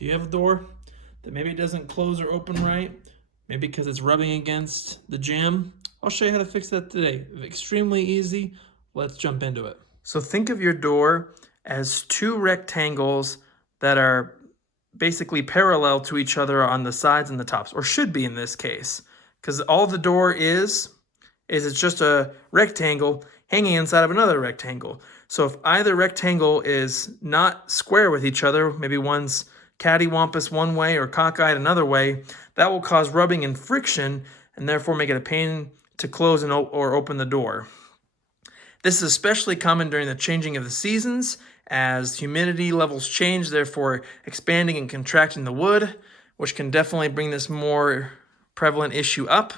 Do you have a door that maybe doesn't close or open right? Maybe because it's rubbing against the jamb? I'll show you how to fix that today. Extremely easy. Let's jump into it. So think of your door as two rectangles that are basically parallel to each other on the sides and the tops, or should be in this case, because all the door is it's just a rectangle hanging inside of another rectangle. So if either rectangle is not square with each other, maybe one's cattywampus one way or cockeyed another way, that will cause rubbing and friction and therefore make it a pain to close or open the door. This is especially common during the changing of the seasons as humidity levels change, therefore expanding and contracting the wood, which can definitely bring this more prevalent issue up.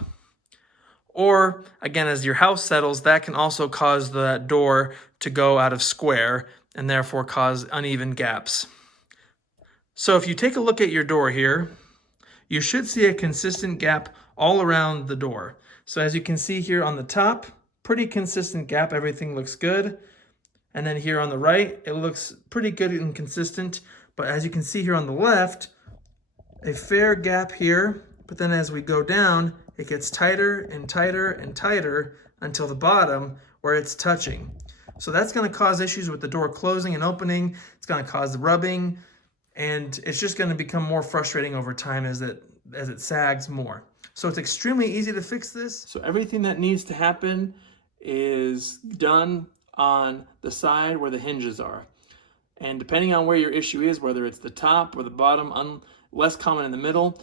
Or again, as your house settles, that can also cause the door to go out of square and therefore cause uneven gaps. So if you take a look at your door here, you should see a consistent gap all around the door. So as you can see here on the top, pretty consistent gap, everything looks good. And then here on the right, it looks pretty good and consistent. But as you can see here on the left, a fair gap here, but then as we go down, it gets tighter and tighter and tighter until the bottom where it's touching. So that's going to cause issues with the door closing and opening. It's going to cause rubbing, and it's just going to become more frustrating over time as it sags more. So it's extremely easy to fix this. So everything that needs to happen is done on the side where the hinges are. And depending on where your issue is, whether it's the top or the bottom, less common in the middle,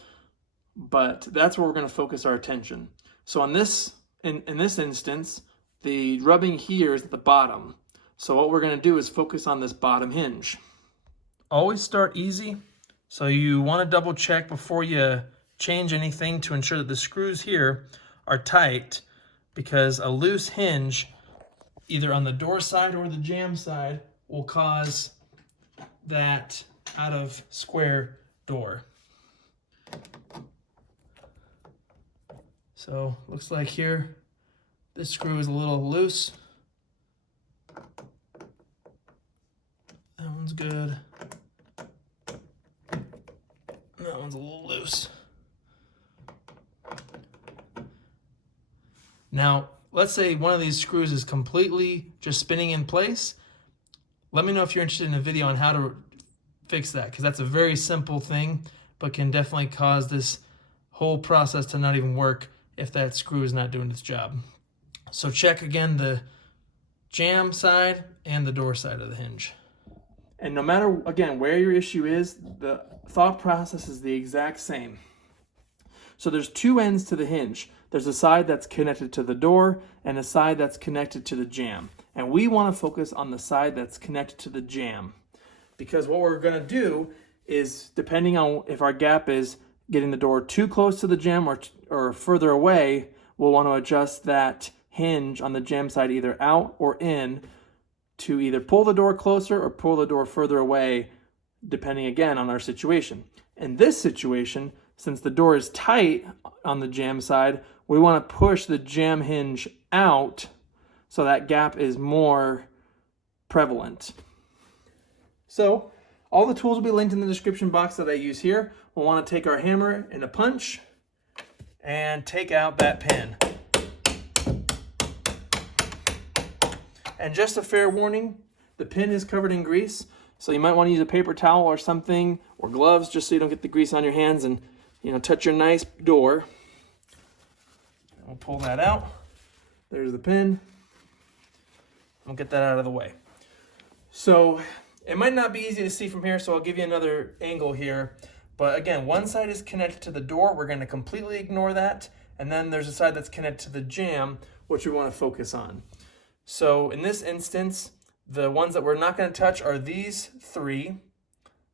but that's where we're going to focus our attention. So in this instance, the rubbing here is at the bottom. So what we're going to do is focus on this bottom hinge. Always start easy. So you want to double check before you change anything to ensure that the screws here are tight, because a loose hinge either on the door side or the jamb side will cause that out of square door. So looks like here this screw is a little loose. That one's good. That one's a little loose. Now, let's say one of these screws is completely just spinning in place. Let me know if you're interested in a video on how to fix that, because that's a very simple thing, but can definitely cause this whole process to not even work if that screw is not doing its job. So check again the jamb side and the door side of the hinge. And no matter, again, where your issue is, the thought process is the exact same. So there's two ends to the hinge. There's a side that's connected to the door and a side that's connected to the jamb. And we want to focus on the side that's connected to the jamb, because what we're going to do is, depending on if our gap is getting the door too close to the jamb or further away, we'll want to adjust that hinge on the jamb side either out or in to either pull the door closer or pull the door further away, depending again on our situation. In this situation, since the door is tight on the jamb side, we want to push the jamb hinge out so that gap is more prevalent. So all the tools will be linked in the description box that I use here. We'll want to take our hammer and a punch and take out that pin. And just a fair warning, the pin is covered in grease, so you might want to use a paper towel or something, or gloves, just so you don't get the grease on your hands and touch your nice door. We'll pull that out. There's the pin. We'll get that out of the way. So it might not be easy to see from here, so I'll give you another angle here. But again, one side is connected to the door. We're going to completely ignore that. And then there's a side that's connected to the jamb, which we want to focus on. So in this instance, the ones that we're not going to touch are these three.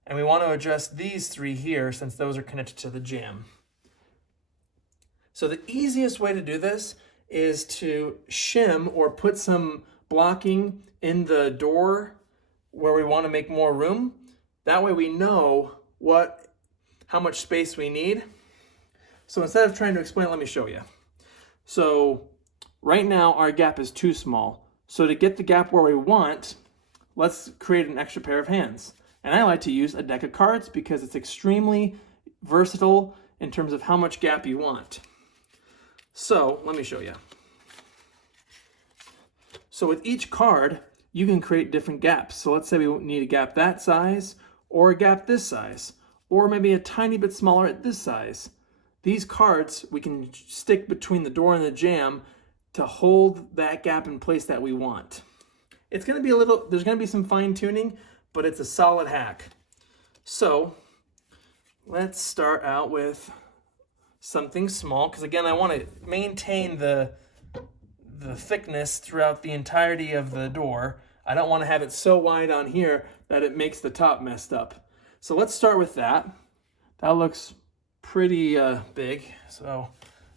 And we want to adjust these three here since those are connected to the jamb. So the easiest way to do this is to shim or put some blocking in the door where we want to make more room. That way we know how much space we need. So instead of trying to explain, let me show you. So right now our gap is too small. So to get the gap where we want, let's create an extra pair of hands. And I like to use a deck of cards because it's extremely versatile in terms of how much gap you want. So let me show you. So with each card, you can create different gaps. So let's say we need a gap that size, or a gap this size, or maybe a tiny bit smaller at this size. These cards we can stick between the door and the jamb to hold that gap in place that we want. It's going to be there's going to be some fine tuning, but it's a solid hack. So let's start out with something small, because again, I want to maintain the thickness throughout the entirety of the door. I don't want to have it so wide on here that it makes the top messed up. So let's start with that. That looks pretty big. So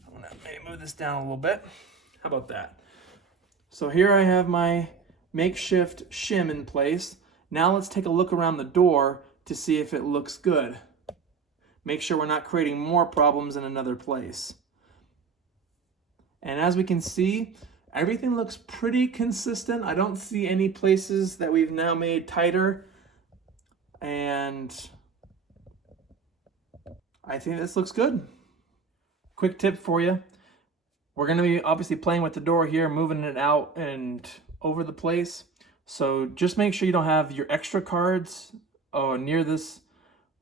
I'm going to maybe move this down a little bit. How about that? So here I have my makeshift shim in place. Now let's take a look around the door to see if it looks good. Make sure we're not creating more problems in another place. And as we can see, everything looks pretty consistent. I don't see any places that we've now made tighter. And I think this looks good. Quick tip for you. We're going to be obviously playing with the door here, moving it out and over the place. So just make sure you don't have your extra cards near this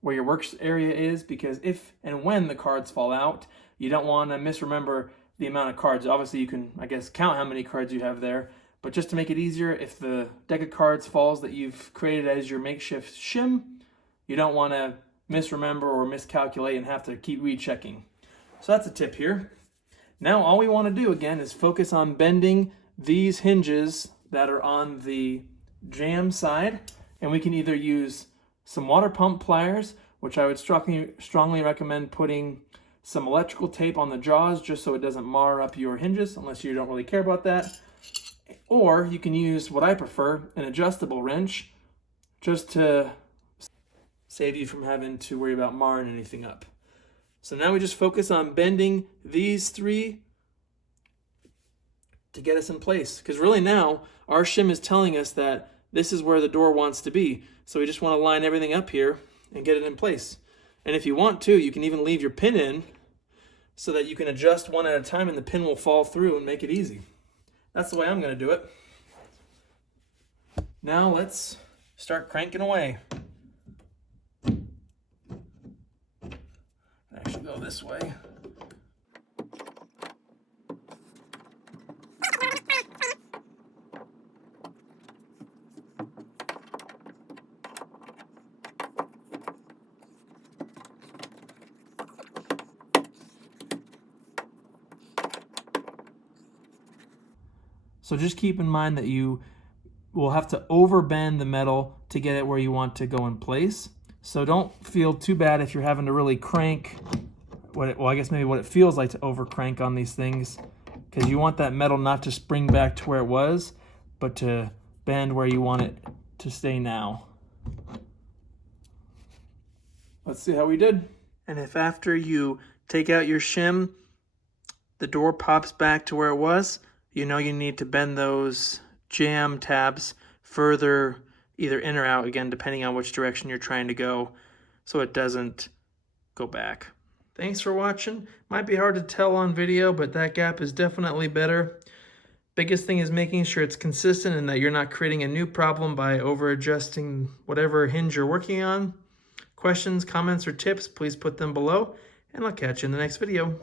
where your work area is, because if and when the cards fall out, you don't want to misremember the amount of cards. Obviously you can, I guess, count how many cards you have there, but just to make it easier, if the deck of cards falls that you've created as your makeshift shim, you don't want to misremember or miscalculate and have to keep rechecking. So that's a tip here. Now all we want to do again is focus on bending these hinges that are on the jamb side, and we can either use some water pump pliers, which I would strongly recommend putting some electrical tape on the jaws just so it doesn't mar up your hinges, unless you don't really care about that. Or you can use what I prefer, an adjustable wrench, just to save you from having to worry about marring anything up. So now we just focus on bending these three to get us in place. Because really now, our shim is telling us that this is where the door wants to be. So we just want to line everything up here and get it in place. And if you want to, you can even leave your pin in so that you can adjust one at a time and the pin will fall through and make it easy. That's the way I'm going to do it. Now let's start cranking away. Actually go this way. So just keep in mind that you will have to overbend the metal to get it where you want to go in place. So don't feel too bad if you're having to really crank, I guess maybe what it feels like to over crank on these things, because you want that metal not to spring back to where it was, but to bend where you want it to stay now. Let's see how we did. And if after you take out your shim, the door pops back to where it was, you know you need to bend those jamb tabs further, either in or out, again, depending on which direction you're trying to go, so it doesn't go back. Thanks for watching. Might be hard to tell on video, but that gap is definitely better. Biggest thing is making sure it's consistent and that you're not creating a new problem by over adjusting whatever hinge you're working on. Questions, comments, or tips, please put them below, and I'll catch you in the next video.